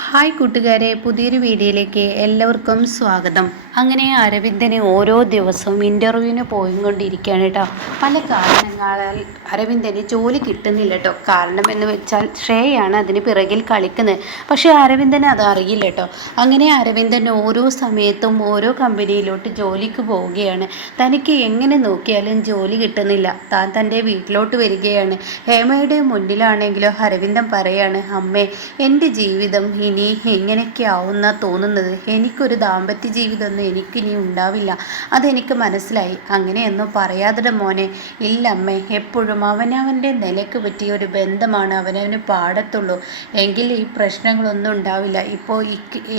Hi കൂട്ടുകാരെ, പുതിയൊരു വീഡിയോയിലേക്ക് എല്ലാവർക്കും സ്വാഗതം. അങ്ങനെ അരവിന്ദന് ഓരോ ദിവസവും ഇൻ്റർവ്യൂവിന് പോയിക്കൊണ്ടിരിക്കുകയാണ് കേട്ടോ. പല കാരണങ്ങളാൽ അരവിന്ദന് ജോലി കിട്ടുന്നില്ല കേട്ടോ. കാരണം എന്ന് വെച്ചാൽ ശ്രേയാണ് അതിന് പിറകിൽ കളിക്കുന്നത്. പക്ഷേ അരവിന്ദന് അത് അറിയില്ല കേട്ടോ. അങ്ങനെ അരവിന്ദൻ ഓരോ സമയത്തും ഓരോ കമ്പനിയിലോട്ട് ജോലിക്ക് പോവുകയാണ്. തനിക്ക് എങ്ങനെ നോക്കിയാലും ജോലി കിട്ടുന്നില്ല. താൻ തൻ്റെ വീട്ടിലോട്ട് വരികയാണ്. ഹേമയുടെ മുന്നിലാണെങ്കിലോ അരവിന്ദൻ പറയാണ്, അമ്മേ, എൻ്റെ ജീവിതം ഇനി എങ്ങനെയൊക്കെ ആവുന്ന തോന്നുന്നത്. എനിക്കൊരു ദാമ്പത്യ ജീവിതമൊന്നും എനിക്കിനി ഉണ്ടാവില്ല, അതെനിക്ക് മനസ്സിലായി. അങ്ങനെയൊന്നും പറയാതെ മോനെ. ഇല്ല അമ്മേ, എപ്പോഴും അവനവൻ്റെ നിലയ്ക്ക് പറ്റിയ ഒരു ബന്ധമാണ് അവനവന് പാടത്തുള്ളൂ. എങ്കിൽ ഈ പ്രശ്നങ്ങളൊന്നും ഉണ്ടാവില്ല. ഇപ്പോൾ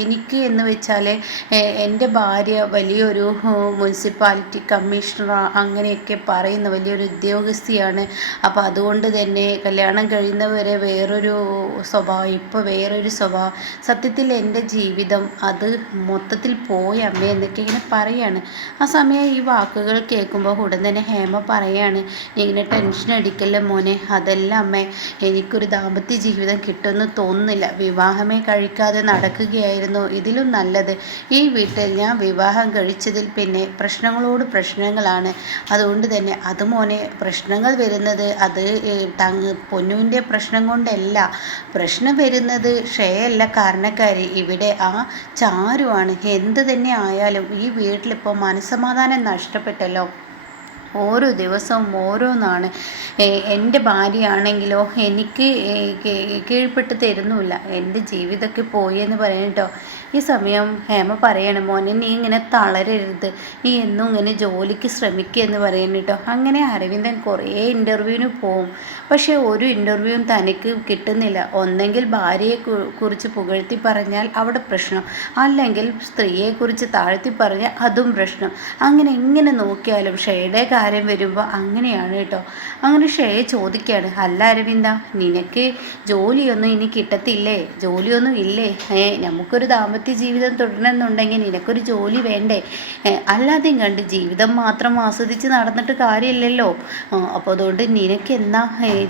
എനിക്ക് എന്ന് വെച്ചാൽ എൻ്റെ ഭാര്യ വലിയൊരു മുനിസിപ്പാലിറ്റി കമ്മീഷണർ അങ്ങനെയൊക്കെ പറയുന്ന വലിയൊരു ഉദ്യോഗസ്ഥയാണ്. അപ്പോൾ അതുകൊണ്ട് തന്നെ കല്യാണം കഴിയുന്നവരെ വേറൊരു സ്വഭാവം, ഇപ്പോൾ വേറൊരു സ്വഭാവം. സത്യത്തിൽ എൻ്റെ ജീവിതം അത് മൊത്തത്തിൽ പോയ അമ്മ എന്നൊക്കെ ഇങ്ങനെ പറയാണ്. ആ സമയം ഈ വാക്കുകൾ കേൾക്കുമ്പോൾ ഉടൻ തന്നെ ഹേമ പറയാണ്, ഇങ്ങനെ ടെൻഷൻ അടിക്കല്ലേ മോനെ. അതല്ല അമ്മേ, എനിക്കൊരു ദാമ്പത്യ ജീവിതം കിട്ടുമെന്ന് തോന്നുന്നില്ല. വിവാഹമേ കഴിക്കാതെ നടക്കുകയായിരുന്നു ഇതിലും നല്ലത്. ഈ വീട്ടിൽ ഞാൻ വിവാഹം കഴിച്ചതിൽ പിന്നെ പ്രശ്നങ്ങളോട് പ്രശ്നങ്ങളാണ്. അതുകൊണ്ട് തന്നെ അത് മോനെ, പ്രശ്നങ്ങൾ വരുന്നത് അത് പൊന്നുവിൻ്റെ പ്രശ്നം കൊണ്ടല്ല. പ്രശ്നം വരുന്നത് ഷേയല്ല കാരണക്കാരി, ഇവിടെ ആ ചാരുവാണ്. എന്ത് തന്നെ ആയാലും ഈ വീട്ടിലിപ്പോൾ മനസ്സമാധാനം നഷ്ടപ്പെട്ടല്ലോ. ഓരോ ദിവസവും ഓരോന്നാണ്. എൻ്റെ ഭാര്യയാണെങ്കിലോ എനിക്ക് കീഴ്പ്പെട്ട് തരുന്നുമില്ല. എൻ്റെ ജീവിതമൊക്കെ പോയി എന്ന് പറയട്ടോ. ഈ സമയം ഹേമ പറയണ, മോനെ നീ ഇങ്ങനെ തളരരുത്, നീ എന്നും ഇങ്ങനെ ജോലിക്ക് ശ്രമിക്കുക എന്ന് പറയുന്നു കേട്ടോ. അങ്ങനെ അരവിന്ദൻ കുറേ ഇൻ്റർവ്യൂവിന് പോവും. പക്ഷേ ഒരു ഇൻ്റർവ്യൂവും തനിക്ക് കിട്ടുന്നില്ല. ഒന്നെങ്കിൽ ഭാര്യയെ കുറിച്ച് പുകഴ്ത്തി പറഞ്ഞാൽ അവിടെ പ്രശ്നം, അല്ലെങ്കിൽ സ്ത്രീയെക്കുറിച്ച് താഴ്ത്തി പറഞ്ഞാൽ അതും പ്രശ്നം. അങ്ങനെ എങ്ങനെ നോക്കിയാലും ഷെയുടെ കാര്യം വരുമ്പോൾ അങ്ങനെയാണ് കേട്ടോ. അങ്ങനെ ഷെയെ ചോദിക്കുകയാണ്, അല്ല അരവിന്ദ, നിനക്ക് ജോലിയൊന്നും ഇനി കിട്ടത്തില്ലേ? ജോലിയൊന്നും ഇല്ലേ? നമുക്കൊരു ദാമ്പത്യ ജീവിതം തുടരണമെന്നുണ്ടെങ്കിൽ നിനക്കൊരു ജോലി വേണ്ടേ? അല്ലാതെ കണ്ട് ജീവിതം മാത്രം ആസ്വദിച്ച് നടന്നിട്ട് കാര്യമില്ലല്ലോ. അപ്പോൾ അതുകൊണ്ട് നിനക്ക് എന്നാ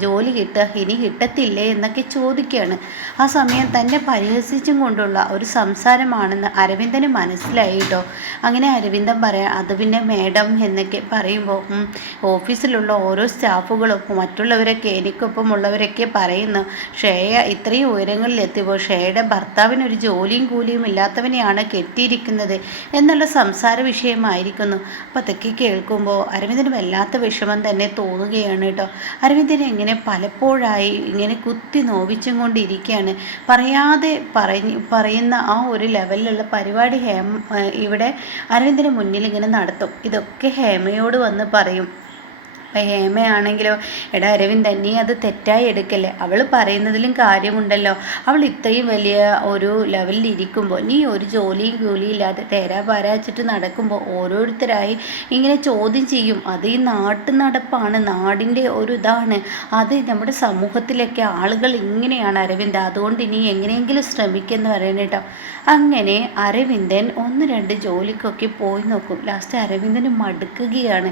ജോലി കിട്ടുക? ഇനി കിട്ടത്തില്ലേ എന്നൊക്കെ ചോദിക്കുകയാണ്. ആ സമയം തന്നെ പരിഹസിച്ചും കൊണ്ടുള്ള ഒരു സംസാരമാണെന്ന് അരവിന്ദന് മനസ്സിലായി കേട്ടോ. അങ്ങനെ അരവിന്ദൻ പറയാം, അത് പിന്നെ മേഡം എന്നൊക്കെ പറയുമ്പോൾ ഓഫീസിലുള്ള ഓരോ സ്റ്റാഫുകളും മറ്റുള്ളവരൊക്കെ എനിക്കൊപ്പം ഉള്ളവരൊക്കെ പറയുന്നു, ഷേയ ഇത്രയും ഉയരങ്ങളിലെത്തിയപ്പോൾ ഷേയുടെ ഭർത്താവിനൊരു ജോലിയും കൂലിയും ഇല്ലാത്തവനെയാണ് കെട്ടിയിരിക്കുന്നത് എന്നുള്ള സംസാര വിഷയമായിരിക്കുന്നു. അപ്പം അതൊക്കെ കേൾക്കുമ്പോൾ അരവിന്ദന് വല്ലാത്ത വിഷമം തന്നെ തോന്നുകയാണ് കേട്ടോ. അരവിന്ദന് ഇങ്ങനെ പലപ്പോഴായി ഇങ്ങനെ കുത്തി നോവിച്ചും കൊണ്ടിരിക്കുകയാണ്. പറയാതെ പറയുന്ന ആ ഒരു ലെവലിലുള്ള പരിപാടി ഇവിടെ അരവിന്ദന് മുന്നിൽ ഇങ്ങനെ നടത്തും. ഇതൊക്കെ ഹേമയോട് വന്ന് പറയും. അപ്പം ഹേമയാണെങ്കിലോ, എടാ അരവിന്ദൻ, നീ അത് തെറ്റായി എടുക്കല്ലേ, അവൾ പറയുന്നതിലും കാര്യമുണ്ടല്ലോ. അവൾ ഇത്രയും വലിയ ഒരു ലെവലിൽ ഇരിക്കുമ്പോൾ നീ ഒരു ജോലിയും കൂലിയും ഇല്ലാതെ തേരാ പാരാച്ചിട്ട് നടക്കുമ്പോൾ ഓരോരുത്തരായി ഇങ്ങനെ ചോദ്യം ചെയ്യും. അത് ഈ നടപ്പാണ്, നാടിൻ്റെ ഒരു ഇതാണ്. അത് നമ്മുടെ സമൂഹത്തിലൊക്കെ ആളുകൾ ഇങ്ങനെയാണ് അരവിന്ദ. അതുകൊണ്ട് ഇനി എങ്ങനെയെങ്കിലും ശ്രമിക്കുമെന്ന് പറയണ കേട്ടോ. അങ്ങനെ അരവിന്ദൻ 1-2 ജോലിക്കൊക്കെ പോയി നോക്കും. ലാസ്റ്റ് അരവിന്ദന് മടുക്കുകയാണ്.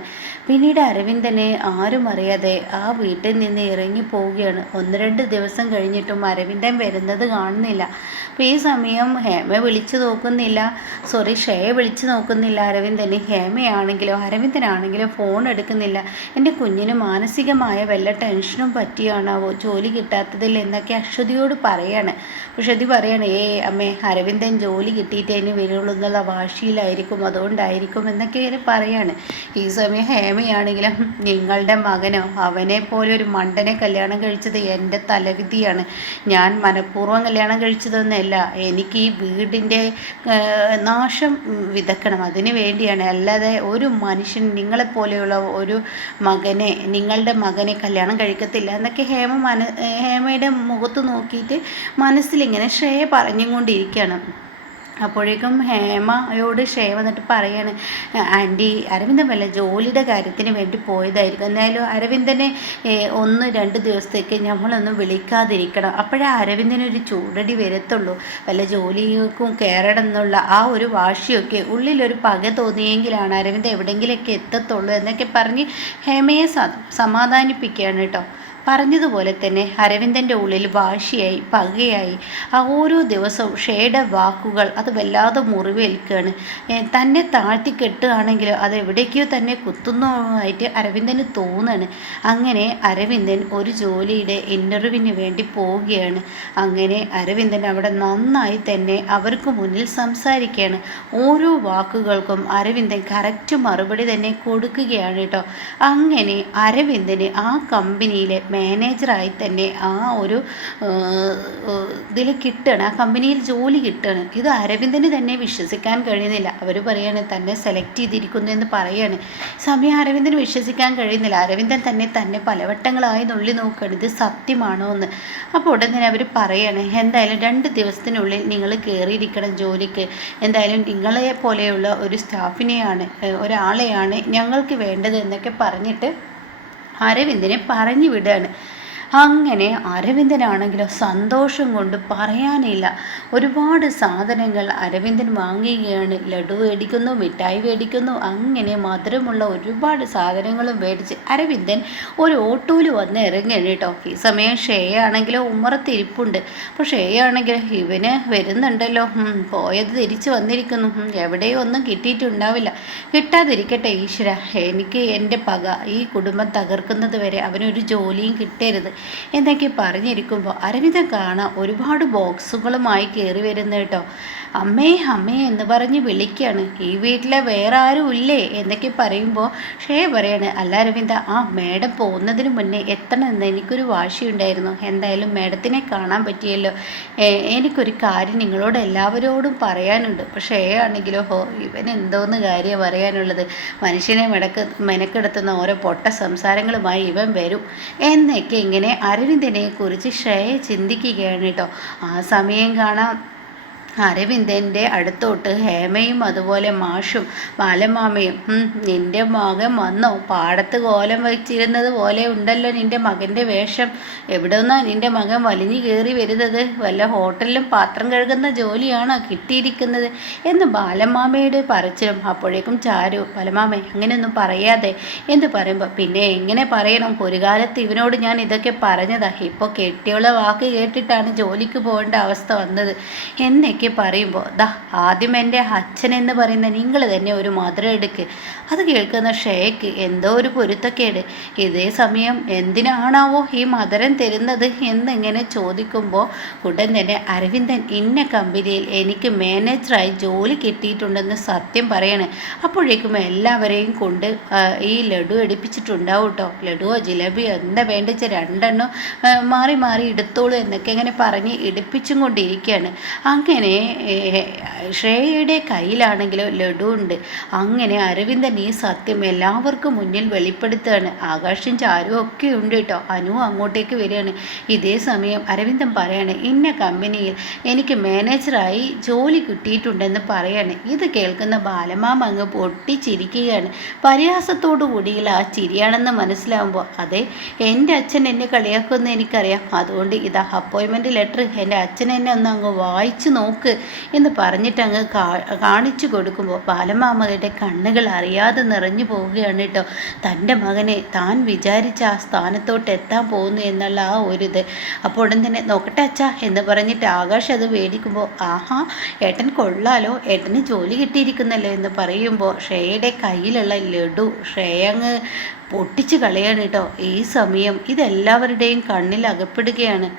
പിന്നീട് അരവിന്ദനെ ആരും അറിയാതെ ആ വീട്ടിൽ നിന്ന് ഇറങ്ങി പോവുകയാണ്. 1-2 ദിവസം കഴിഞ്ഞിട്ടും അരവിന്ദൻ വരുന്നത് കാണുന്നില്ല. അപ്പോൾ ഈ സമയം ഹേമ വിളിച്ചു നോക്കുന്നില്ല, ഷേയെ വിളിച്ചു നോക്കുന്നില്ല അരവിന്ദന്. അരവിന്ദനാണെങ്കിലോ ഫോൺ എടുക്കുന്നില്ല. എൻ്റെ കുഞ്ഞിന് മാനസികമായ വല്ല ടെൻഷനും പറ്റിയാണാവോ ജോലി കിട്ടാത്തതിൽ എന്നൊക്കെ അശ്വതിയോട് പറയാണ്. അശ്വതി പറയാണ്, അമ്മേ, അരവിന്ദൻ ജോലി കിട്ടിയിട്ടേ ഇനി വരുള്ളൂ എന്നുള്ള വാശിയിലായിരിക്കും, അതുകൊണ്ടായിരിക്കും എന്നൊക്കെ ഇങ്ങനെ പറയാണ്. ഈ സമയം ഹേമയാണെങ്കിലും, നിങ്ങളുടെ മകനോ അവനെ പോലെ ഒരു മണ്ടനെ കല്യാണം കഴിച്ചത് എൻ്റെ തലവിധിയാണ്. ഞാൻ മനഃപൂർവ്വം കല്യാണം കഴിച്ചതൊന്നല്ല. എനിക്ക് ഈ വീടിൻ്റെ നാശം വിതക്കണം, അതിന് വേണ്ടിയാണ്. അല്ലാതെ ഒരു മനുഷ്യൻ നിങ്ങളെപ്പോലെയുള്ള ഒരു നിങ്ങളുടെ മകനെ കല്യാണം കഴിക്കത്തില്ല എന്നൊക്കെ ഹേമയുടെ മുഖത്ത് നോക്കിയിട്ട് മനസ്സിലിങ്ങനെ ശ്രേയ പറഞ്ഞും കൊണ്ടിരിക്കുകയാണ്. അപ്പോഴേക്കും ഹേമയോട് ശ്രേയ വന്നിട്ട് പറയാണ്, ആൻറ്റി, അരവിന്ദൻ വല്ല ജോലിയുടെ കാര്യത്തിന് വേണ്ടി പോയതായിരിക്കും. എന്തായാലും അരവിന്ദനെ 1-2 ദിവസത്തേക്ക് നമ്മളൊന്നും വിളിക്കാതിരിക്കണം. അപ്പോഴേ അരവിന്ദനൊരു ചൂടടി വരത്തുള്ളൂ. വല്ല ജോലിക്കും കയറണം എന്നുള്ള ആ ഒരു വാശിയൊക്കെ ഉള്ളിലൊരു പക തോന്നിയെങ്കിലാണ് അരവിന്ദൻ എവിടെയെങ്കിലൊക്കെ എത്തത്തുള്ളൂ എന്നൊക്കെ പറഞ്ഞ് ഹേമയെ സമാധാനിപ്പിക്കുകയാണ് കേട്ടോ. പറഞ്ഞതുപോലെ തന്നെ അരവിന്ദൻ്റെ ഉള്ളിൽ വാശിയായി പകയായി. ആ ഓരോ ദിവസവും ഷേയുടെ വാക്കുകൾ അത് വല്ലാതെ മുറിവേൽക്കുകയാണ്. തന്നെ താഴ്ത്തി കെട്ടുകയാണെങ്കിലോ അത് എവിടേക്കോ തന്നെ കുത്തുന്നതായിട്ട് അരവിന്ദന് തോന്നുകയാണ്. അങ്ങനെ അരവിന്ദൻ ഒരു ജോലിയുടെ ഇൻ്റർവ്യൂവിന് വേണ്ടി പോവുകയാണ്. അങ്ങനെ അരവിന്ദൻ അവിടെ നന്നായി തന്നെ അവർക്ക് മുന്നിൽ സംസാരിക്കുകയാണ്. ഓരോ വാക്കുകൾക്കും അരവിന്ദൻ കറക്റ്റ് മറുപടി തന്നെ കൊടുക്കുകയാണ് കേട്ടോ. അങ്ങനെ അരവിന്ദന് ആ കമ്പനിയിലെ മാനേജറായി തന്നെ ആ ഒരു ഇതിൽ കിട്ടുകയാണ്, ആ കമ്പനിയിൽ ജോലി കിട്ടുകയാണ്. ഇത് അരവിന്ദന് തന്നെ വിശ്വസിക്കാൻ കഴിയുന്നില്ല. അവർ പറയാണ് തന്നെ സെലക്ട് ചെയ്തിരിക്കുന്നു എന്ന് പറയാണ്. സമയം അരവിന്ദന് വിശ്വസിക്കാൻ കഴിയുന്നില്ല. അരവിന്ദൻ തന്നെ പലവട്ടങ്ങളായി നുള്ളി നോക്കുകയാണ്, ഇത് സത്യമാണോ എന്ന്. അപ്പോൾ ഉടൻ തന്നെ അവർ പറയാണ്, എന്തായാലും 2 ദിവസത്തിനുള്ളിൽ നിങ്ങൾ കയറിയിരിക്കണം ജോലിക്ക്. എന്തായാലും നിങ്ങളെ പോലെയുള്ള ഒരു സ്റ്റാഫിനെയാണ്, ഒരാളെയാണ് ഞങ്ങൾക്ക് വേണ്ടത് എന്നൊക്കെ പറഞ്ഞിട്ട് അരവിന്ദനെ പറഞ്ഞു വിടുകയാണ്. അങ്ങനെ അരവിന്ദനാണെങ്കിലോ സന്തോഷം കൊണ്ട് പറയാനില്ല. ഒരുപാട് സാധനങ്ങൾ അരവിന്ദൻ വാങ്ങുകയാണ്. ലഡു മേടിക്കുന്നു, മിഠായി മേടിക്കുന്നു, അങ്ങനെ മധുരമുള്ള ഒരുപാട് സാധനങ്ങളും മേടിച്ച് അരവിന്ദൻ ഒരു ഓട്ടോയിൽ വന്ന് ഇറങ്ങുകയാണ് കേട്ടോ. ഈ സമയം ഷേയ ആണെങ്കിലോ ഉമ്മറത്തിരിപ്പുണ്ട്. അപ്പോൾ ഷേയ ആണെങ്കിലോ ഇവന് വരുന്നുണ്ടല്ലോ, പോയത് തിരിച്ചു വന്നിരിക്കുന്നു, എവിടെയോ ഒന്നും കിട്ടിയിട്ടുണ്ടാവില്ല. കിട്ടാതിരിക്കട്ടെ ഈശ്വര, എനിക്ക് എൻ്റെ പക, ഈ കുടുംബം തകർക്കുന്നത് വരെ അവനൊരു ജോലിയും കിട്ടരുത് എന്നൊക്കെ പറഞ്ഞിരിക്കുമ്പോൾ അരവിന്ദൻ കാണാം ഒരുപാട് ബോക്സുകളുമായി കയറി വരുന്ന കേട്ടോ. അമ്മേ അമ്മേ എന്ന് പറഞ്ഞ് വിളിക്കുകയാണ്. ഈ വീട്ടിലെ വേറെ ആരും ഇല്ലേ എന്നൊക്കെ പറയുമ്പോൾ ഷേ പറയാണ്, അല്ല അരവിന്ദ, മേഡം പോകുന്നതിന് മുന്നേ എത്തണമെന്ന് എനിക്കൊരു വാശിയുണ്ടായിരുന്നു. എന്തായാലും മേഡത്തിനെ കാണാൻ പറ്റിയല്ലോ. എനിക്കൊരു കാര്യം നിങ്ങളോട് എല്ലാവരോടും പറയാനുണ്ട്. അപ്പോൾ ഷേ ആണെങ്കിലോ ഇവൻ എന്തോന്ന് കാര്യം പറയാനുള്ളത്, മനുഷ്യനെ മെനക്കെടുത്തുന്ന ഓരോ പൊട്ട സംസാരങ്ങളുമായി ഇവൻ വരും എന്നൊക്കെ ഇങ്ങനെ അരവിന്ദനെ കുറിച്ച് ഷേ ചിന്തിക്കുകയാണ് കേട്ടോ. ആ സമയം കാണാം അരവിന്ദൻ്റെ അടുത്തോട്ട് ഹേമയും അതുപോലെ മാഷും ബാലമാമയും, നിൻ്റെ മകൻ വന്നോ? പാടത്ത് കോലം വെച്ചിരുന്നത് പോലെ ഉണ്ടല്ലോ നിൻ്റെ മകൻ്റെ വേഷം. എവിടെ നിന്നാണ് നിൻ്റെ മകൻ വലിഞ്ഞു കയറി വരുന്നത്? വല്ല ഹോട്ടലിലും പാത്രം കഴുകുന്ന ജോലിയാണോ കിട്ടിയിരിക്കുന്നത് എന്ന് ബാലമാമയുടെ പറച്ചിലും. അപ്പോഴേക്കും ചാരു, ബാലമാമേ അങ്ങനെയൊന്നും പറയാതെ എന്ന് പറയുമ്പോൾ, പിന്നെ എങ്ങനെ പറയണം, ഒരു കാലത്ത് ഇവനോട് ഞാൻ ഇതൊക്കെ പറഞ്ഞതാ, ഇപ്പോൾ കെട്ടിയുള്ള വാക്ക് കേട്ടിട്ടാണ് ജോലിക്ക് പോകേണ്ട അവസ്ഥ വന്നത് എന്നൊക്കെ പറയുമ്പോൾ, ആദ്യം എൻ്റെ അച്ഛൻ എന്ന് പറയുന്ന നിങ്ങൾ തന്നെ ഒരു മധുരം എടുക്ക്. അത് കേൾക്കുന്ന ഷേക്ക് എന്തോ ഒരു പൊരുത്തക്കേട്. ഇതേ സമയം എന്തിനാണാവോ ഈ മധുരം തരുന്നത് എന്നിങ്ങനെ ചോദിക്കുമ്പോൾ ഉടൻ തന്നെ അരവിന്ദൻ ഇന്ന കമ്പനിയിൽ എനിക്ക് മാനേജറായി ജോലി കിട്ടിയിട്ടുണ്ടെന്ന് സത്യം പറയണേ. അപ്പോഴേക്കും എല്ലാവരെയും കൊണ്ട് ഈ ലഡു എടുപ്പിച്ചിട്ടുണ്ടാവും കേട്ടോ. ലഡുവോ ജിലേബിയോ എന്താ വേണ്ടിച്ച 2 എണ്ണം മാറി മാറി എടുത്തോളൂ എന്നൊക്കെ ഇങ്ങനെ പറഞ്ഞ് എടുപ്പിച്ചും കൊണ്ടിരിക്കുകയാണ്. അങ്ങനെ ശ്രേയയുടെ കയ്യിലാണെങ്കിലോ ലഡു ഉണ്ട്. അങ്ങനെ അരവിന്ദൻ ഈ സത്യം എല്ലാവർക്കും മുന്നിൽ വെളിപ്പെടുത്തുകയാണ്. ആകാശും ചാരും ഒക്കെ ഉണ്ട് കേട്ടോ. അനു അങ്ങോട്ടേക്ക് വരികയാണ്. ഇതേ സമയം അരവിന്ദൻ പറയാണ്, ഇന്ന കമ്പനിയിൽ എനിക്ക് മാനേജറായി ജോലി കിട്ടിയിട്ടുണ്ടെന്ന് പറയാണ്. ഇത് കേൾക്കുന്ന ബാലമാമ അങ്ങ് പൊട്ടിച്ചിരിക്കുകയാണ്. പരിഹാസത്തോടു കൂടിയുള്ള ആ ചിരിയാണെന്ന് മനസ്സിലാവുമ്പോൾ, അതെ, എൻ്റെ അച്ഛൻ എന്നെ കളിയാക്കുമെന്ന് എനിക്കറിയാം, അതുകൊണ്ട് ഇതാ അപ്പോയിൻമെൻറ്റ് ലെറ്റർ, എൻ്റെ അച്ഛൻ എന്നെ ഒന്ന് അങ്ങ് വായിച്ചു നോക്ക് എന്ന് പറഞ്ഞിട്ട് അങ്ങ് കാണിച്ചു കൊടുക്കുമ്പോൾ ബാലമാമയുടെ കണ്ണുകൾ അറിയാതെ നിറഞ്ഞു പോവുകയാണ് കേട്ടോ. തൻ്റെ മകനെ താൻ വിചാരിച്ച ആ സ്ഥാനത്തോട്ട് എത്താൻ പോകുന്നു എന്നുള്ള ആ ഒരിത്. അപ്പോൾ ഉടൻ തന്നെ നോക്കട്ടെ അച്ഛാ എന്ന് പറഞ്ഞിട്ട് ആകാശ് അത് മേടിക്കുമ്പോൾ, ആഹാ ഏട്ടൻ കൊള്ളാലോ, ഏട്ടന് ജോലി കിട്ടിയിരിക്കുന്നല്ലോ എന്ന് പറയുമ്പോൾ ശ്രേയയുടെ കയ്യിലുള്ള ലഡു ശ്രേയ അങ്ങ് പൊട്ടിച്ച് കളയാണ് കേട്ടോ. ഈ സമയം ഇതെല്ലാവരുടെയും കണ്ണിൽ അകപ്പെടുകയാണ്.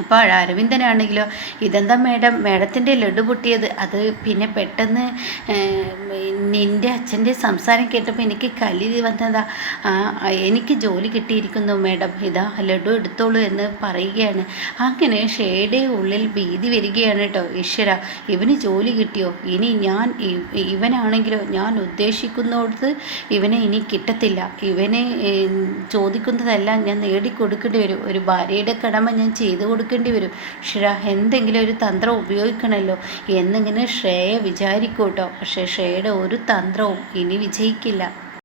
അപ്പോൾ അരവിന്ദനാണെങ്കിലോ, ഇതെന്താ മേഡത്തിൻ്റെ ലഡു പൊട്ടിയത്? അത് പിന്നെ പെട്ടെന്ന് നിൻ്റെ അച്ഛൻ്റെ സംസാരം കേട്ടപ്പോൾ എനിക്ക് കലി വന്നതാ, എനിക്ക് ജോലി കിട്ടിയിരിക്കുന്നു മേഡം, ഇതാ ലഡു എടുത്തോളൂ എന്ന് പറയുകയാണ്. അങ്ങനെ ഷേയുടെ ഉള്ളിൽ ഭീതി വരികയാണ് കേട്ടോ. ഈശ്വര, ഇവന് ജോലി കിട്ടിയോ? ഇനി ഇവനാണെങ്കിലോ ഞാൻ ഉദ്ദേശിക്കുന്നോടത്ത് ഇവനെ ഇനി കിട്ടത്തില്ല. ഇവനെ ചോദിക്കുന്നതെല്ലാം ഞാൻ നേടിക്കൊടുക്കേണ്ടി വരും. ഒരു ഭാര്യയുടെ കടമ ഞാൻ ചെയ്തു കൊടുക്കേണ്ടി വരും. എന്തെങ്കിലും ഒരു തന്ത്രം ഉപയോഗിക്കണമല്ലോ എന്നിങ്ങനെ ശ്രേയ വിചാരിക്കൂട്ടോ. പക്ഷേ ശ്രേയയുടെ ഒരു തന്ത്രവും ഇനി വിജയിക്കില്ല.